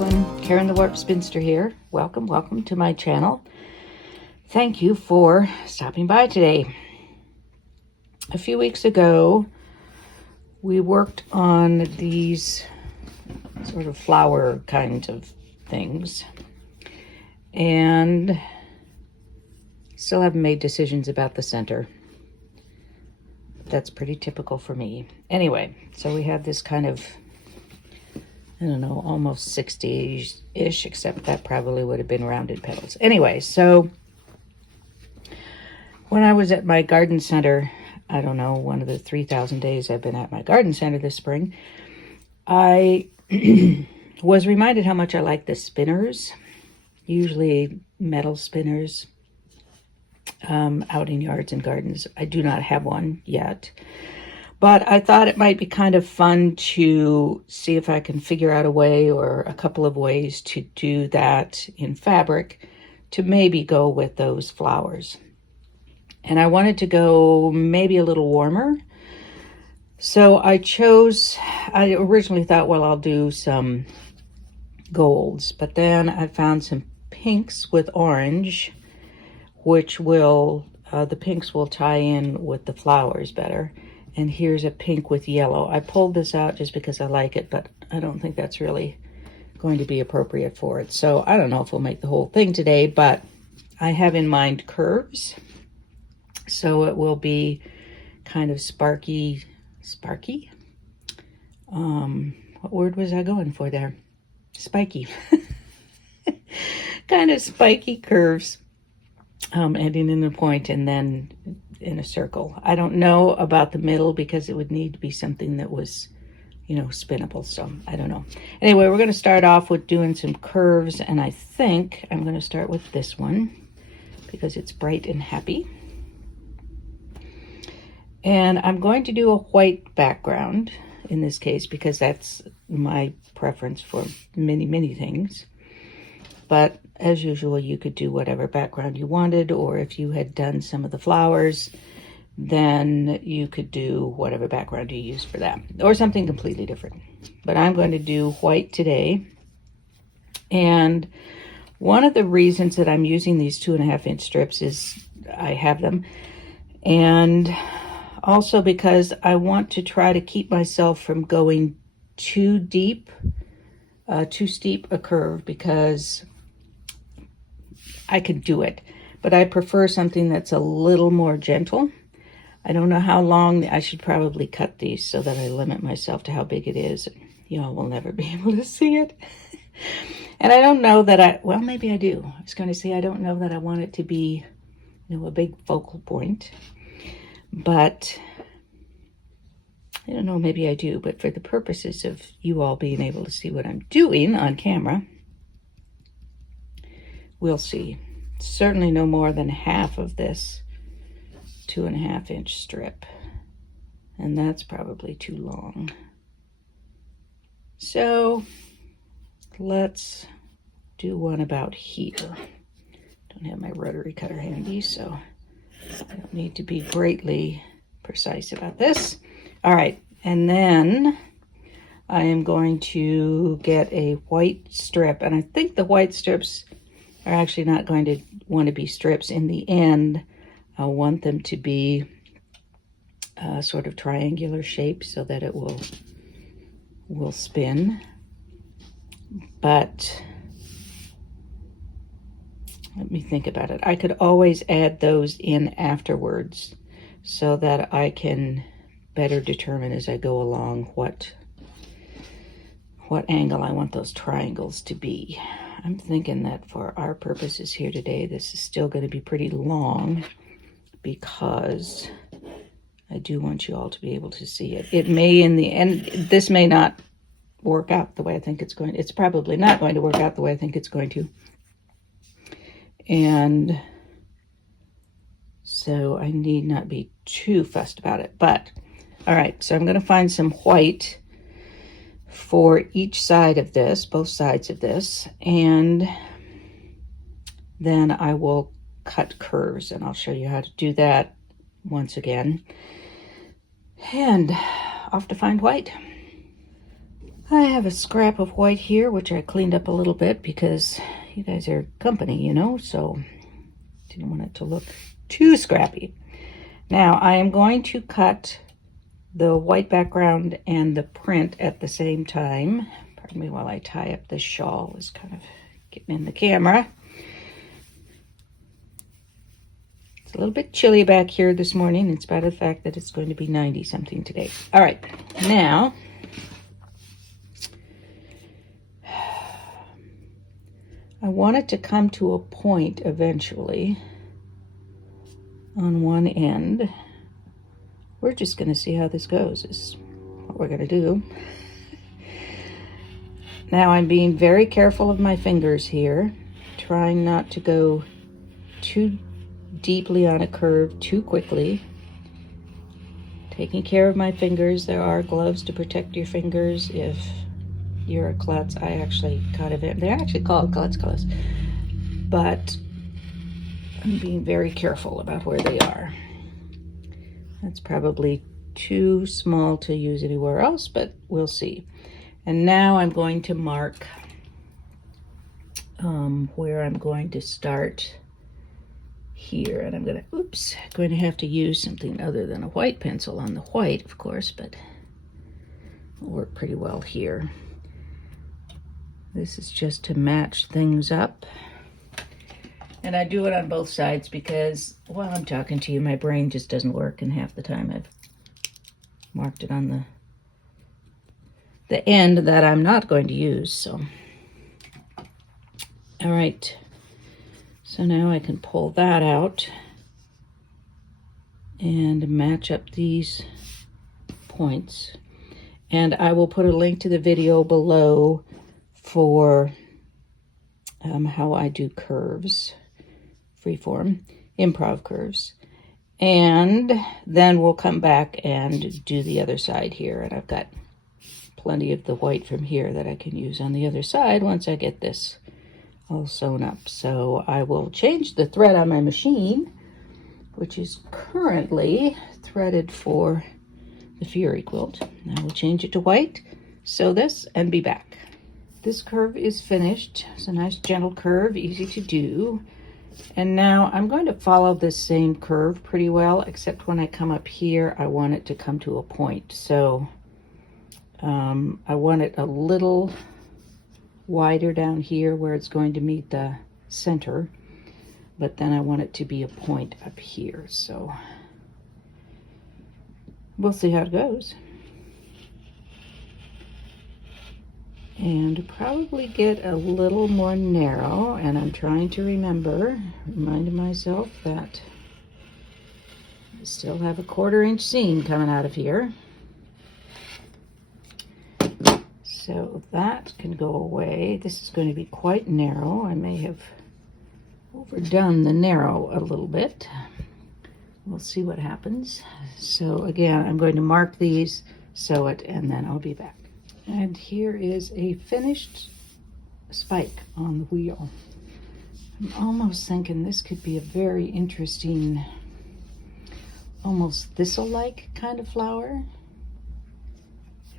everyone, Karen the Warp Spinster here. Welcome to my channel. Thank you for stopping by today. A few weeks ago, we worked on these sort of flower kinds of things and still haven't made decisions about the center. That's pretty typical for me. Anyway, so we have this kind of, I don't know, almost 60-ish, except that probably would have been rounded petals. Anyway, so when I was at my garden center, I don't know, one of the 3,000 days I've been at my garden center this spring, I was reminded how much I like the spinners, usually metal spinners, out in yards and gardens. I do not have one yet. But I thought it might be kind of fun to see if I can figure out a way or a couple of ways to do that in fabric to maybe go with those flowers. And I wanted to go maybe a little warmer. So I originally thought, well, I'll do some golds, but then I found some pinks with orange, which will, the pinks will tie in with the flowers better. And here's a pink with yellow. I pulled this out just because I like it, but I don't think that's really going to be appropriate for it. So I don't know if we'll make the whole thing today, but I have in mind curves. So it will be kind of sparky. What word was I going for there? Spiky. Kind of spiky curves, ending in a point and then in a circle. I don't know about the middle because it would need to be something that was, spinnable. So I don't know. Anyway, we're going to start off with doing some curves, and I think I'm going to start with this one because it's bright and happy. And I'm going to do a white background in this case because that's my preference for many things. But as usual, you could do whatever background you wanted, or if you had done some of the flowers, then you could do whatever background you use for that, or something completely different. But I'm going to do white today. And one of the reasons that I'm using these 2.5-inch strips is I have them. And also because I want to try to keep myself from going too deep, too steep a curve, because I could do it, but I prefer something that's a little more gentle. I don't know how long. I should probably cut these so that I limit myself to how big it is. Y'all will never be able to see it. And I don't know that well, maybe I do. I was going to say I don't know that I want it to be, a big focal point, but I don't know, maybe I do. But for the purposes of you all being able to see what I'm doing on camera, we'll see. Certainly no more than half of this 2.5-inch strip. And that's probably too long. So let's do one about here. Don't have my rotary cutter handy, so I don't need to be greatly precise about this. All right, and then I am going to get a white strip, and I think the white strips are actually not going to want to be strips. In the end, I want them to be sort of triangular shape so that it will spin. But let me think about it. I could always add those in afterwards so that I can better determine as I go along what angle I want those triangles to be. I'm thinking that for our purposes here today, this is still going to be pretty long because I do want you all to be able to see it. It may, in the end, this may not work out the way I think it's going. It's probably not going to work out the way I think it's going to. And so I need not be too fussed about it. But, all right, so I'm going to find some white for each side of this, both sides of this, and then I will cut curves, and I'll show you how to do that once again. And off to find white. I have a scrap of white here, which I cleaned up a little bit because you guys are company, you know, so didn't want it to look too scrappy. Now I am going to cut the white background and the print at the same time. Pardon me while I tie up this shawl. It's kind of getting in the camera. It's a little bit chilly back here this morning in spite of the fact that it's going to be 90 something today. All right, now I want it to come to a point eventually on one end. We're just going to see how this goes, is what we're going to do. Now I'm being very careful of my fingers here, trying not to go too deeply on a curve too quickly. Taking care of my fingers. There are gloves to protect your fingers if you're a klutz. I actually got it. They're actually called klutz gloves, but I'm being very careful about where they are. That's probably too small to use anywhere else, but we'll see. And now I'm going to mark where I'm going to start here. And I'm going to have to use something other than a white pencil on the white, of course, but it'll work pretty well here. This is just to match things up. And I do it on both sides because while I'm talking to you, my brain just doesn't work, and half the time I've marked it on the end that I'm not going to use. So, all right. So now I can pull that out and match up these points. And I will put a link to the video below for how I do curves, freeform, improv curves. And then we'll come back and do the other side here. And I've got plenty of the white from here that I can use on the other side once I get this all sewn up. So I will change the thread on my machine, which is currently threaded for the Fury quilt. I will change it to white, sew this, and be back. This curve is finished. It's a nice gentle curve, easy to do. And now I'm going to follow this same curve pretty well, except when I come up here, I want it to come to a point. So I want it a little wider down here where it's going to meet the center, but then I want it to be a point up here. So we'll see how it goes. And probably get a little more narrow, and I'm trying to remind myself that I still have a 1/4 inch seam coming out of here. So that can go away. This is going to be quite narrow. I may have overdone the narrow a little bit. We'll see what happens. So again, I'm going to mark these, sew it, and then I'll be back. And here is a finished spike on the wheel. I'm almost thinking this could be a very interesting, almost thistle-like kind of flower.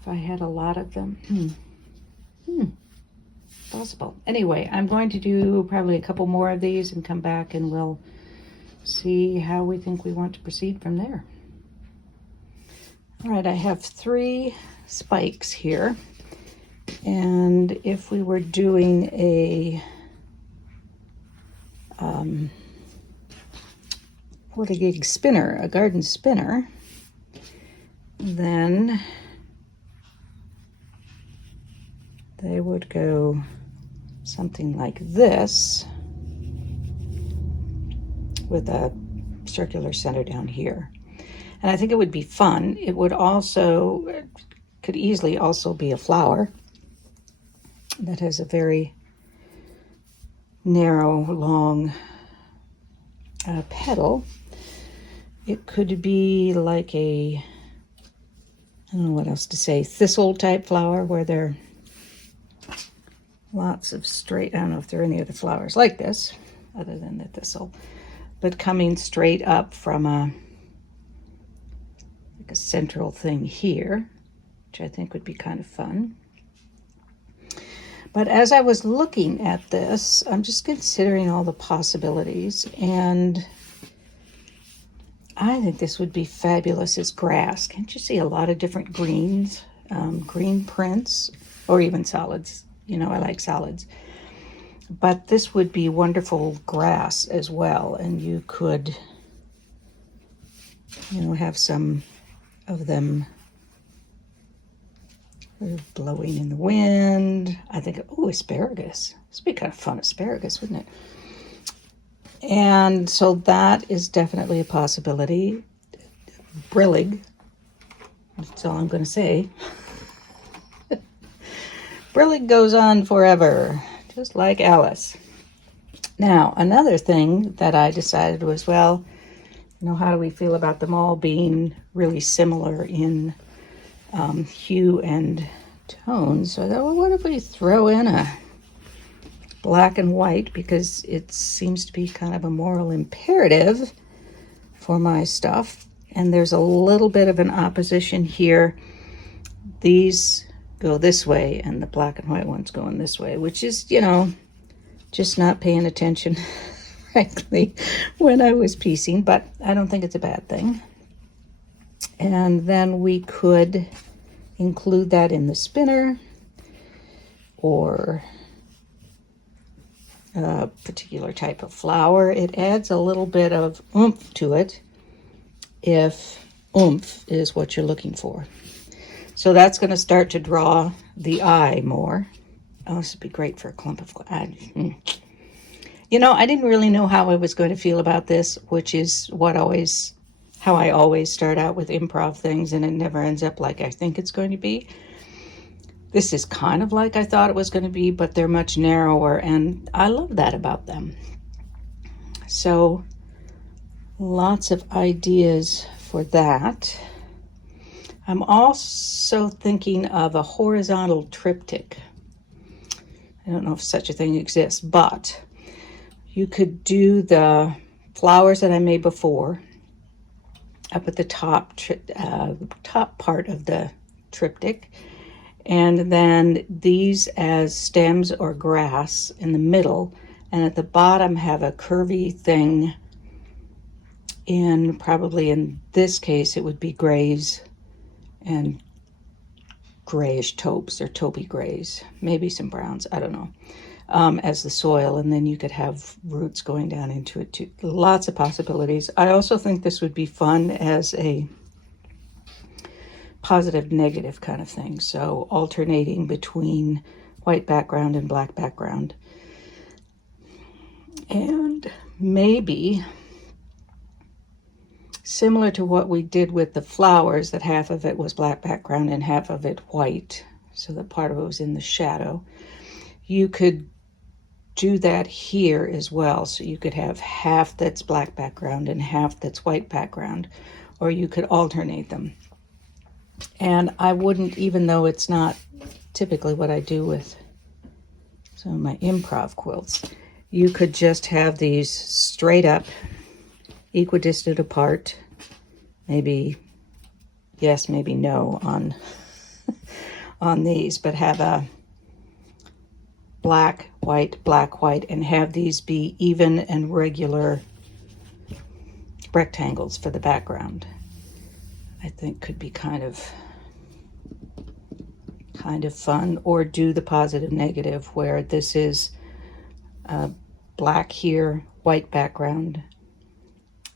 If I had a lot of them. Possible. Anyway, I'm going to do probably a couple more of these and come back and we'll see how we think we want to proceed from there. All right, I have 3 spikes here, and if we were doing a spinner, a garden spinner, then they would go something like this with a circular center down here. And I think it would be fun. It would also, could easily also be a flower that has a very narrow, long petal. It could be like a, I don't know what else to say, thistle type flower where there are lots of straight, I don't know if there are any other flowers like this other than the thistle, but coming straight up from a central thing here, which I think would be kind of fun. But as I was looking at this, I'm just considering all the possibilities, and I think this would be fabulous as grass. Can't you see a lot of different greens, green prints, or even solids? You know, I like solids. But this would be wonderful grass as well, and you could, you know, have some of them blowing in the wind. I think, oh, asparagus. This would be kind of fun, asparagus, wouldn't it? And so that is definitely a possibility. Brillig, that's all I'm going to say. Brillig goes on forever, just like Alice. Now, another thing that I decided was, well, you know, how do we feel about them all being really similar in hue and tone? So I thought, well, what if we throw in a black and white, because it seems to be kind of a moral imperative for my stuff. And there's a little bit of an opposition here. These go this way and the black and white ones going this way, which is, you know, just not paying attention, frankly, when I was piecing, but I don't think it's a bad thing. And then we could include that in the spinner, or a particular type of flower. It adds a little bit of oomph to it, if oomph is what you're looking for. So that's going to start to draw the eye more. Oh, this would be great for a clump of You know, I didn't really know how I was going to feel about this, which is how I always start out with improv things, and it never ends up like I think it's going to be. This is kind of like I thought it was going to be, but they're much narrower, and I love that about them. So lots of ideas for that. I'm also thinking of a horizontal triptych. I don't know if such a thing exists, but you could do the flowers that I made before up at the top part of the triptych, and then these as stems or grass in the middle, and at the bottom have a curvy thing probably in this case it would be grays and grayish taupes or taupey grays, maybe some browns, I don't know, as the soil, and then you could have roots going down into it too. Lots of possibilities. I also think this would be fun as a positive negative kind of thing, so alternating between white background and black background. And maybe similar to what we did with the flowers, that half of it was black background and half of it white, so that part of it was in the shadow. You could do that here as well, so you could have half that's black background and half that's white background, or you could alternate them. And I wouldn't, even though it's not typically what I do with some of my improv quilts, you could just have these straight up, equidistant apart, maybe yes, maybe no on on these, but have a black, white, and have these be even and regular rectangles for the background. I think could be kind of fun. Or do the positive negative, where this is black here, white background,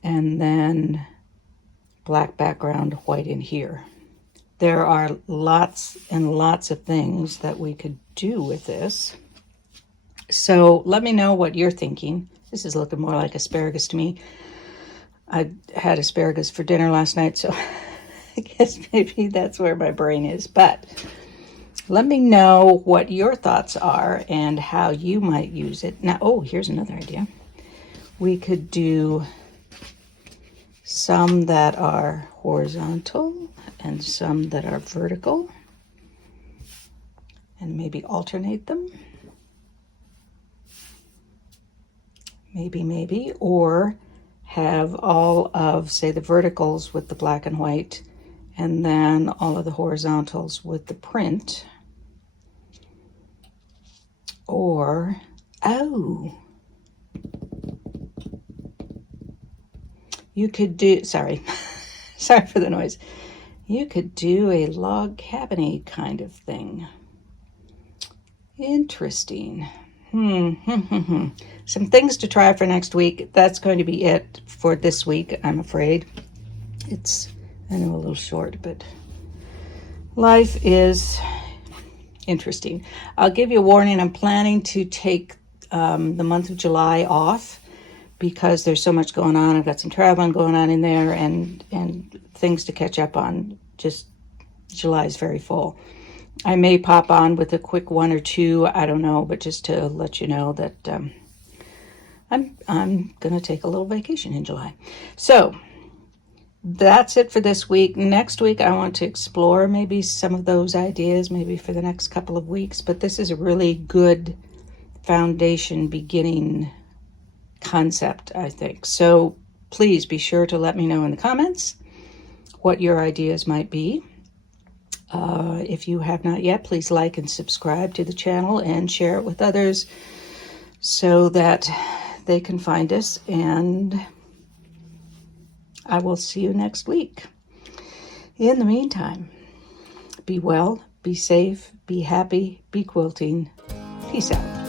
and then black background, white in here. There are lots and lots of things that we could do with this. So let me know what you're thinking. This is looking more like asparagus to me. I had asparagus for dinner last night, so I guess maybe that's where my brain is. But let me know what your thoughts are and how you might use it. Now, oh, here's another idea. We could do some that are horizontal and some that are vertical, and maybe alternate them. Maybe, or have all of, say, the verticals with the black and white, and then all of the horizontals with the print. Or, oh, you could do, sorry, sorry for the noise. You could do a log cabin-y kind of thing. Interesting. Some things to try for next week. That's going to be it for this week, I'm afraid. It's, I know, a little short, but life is interesting. I'll give you a warning. I'm planning to take the month of July off because there's so much going on. I've got some traveling going on in there and things to catch up on. Just July is very full. I may pop on with a quick one or two, I don't know, but just to let you know that I'm going to take a little vacation in July. So that's it for this week. Next week, I want to explore maybe some of those ideas, maybe for the next couple of weeks, but this is a really good foundation beginning concept, I think. So please be sure to let me know in the comments what your ideas might be. If you have not yet, please like and subscribe to the channel and share it with others so that they can find us. And I will see you next week. In the meantime, be well, be safe, be happy, be quilting. Peace out.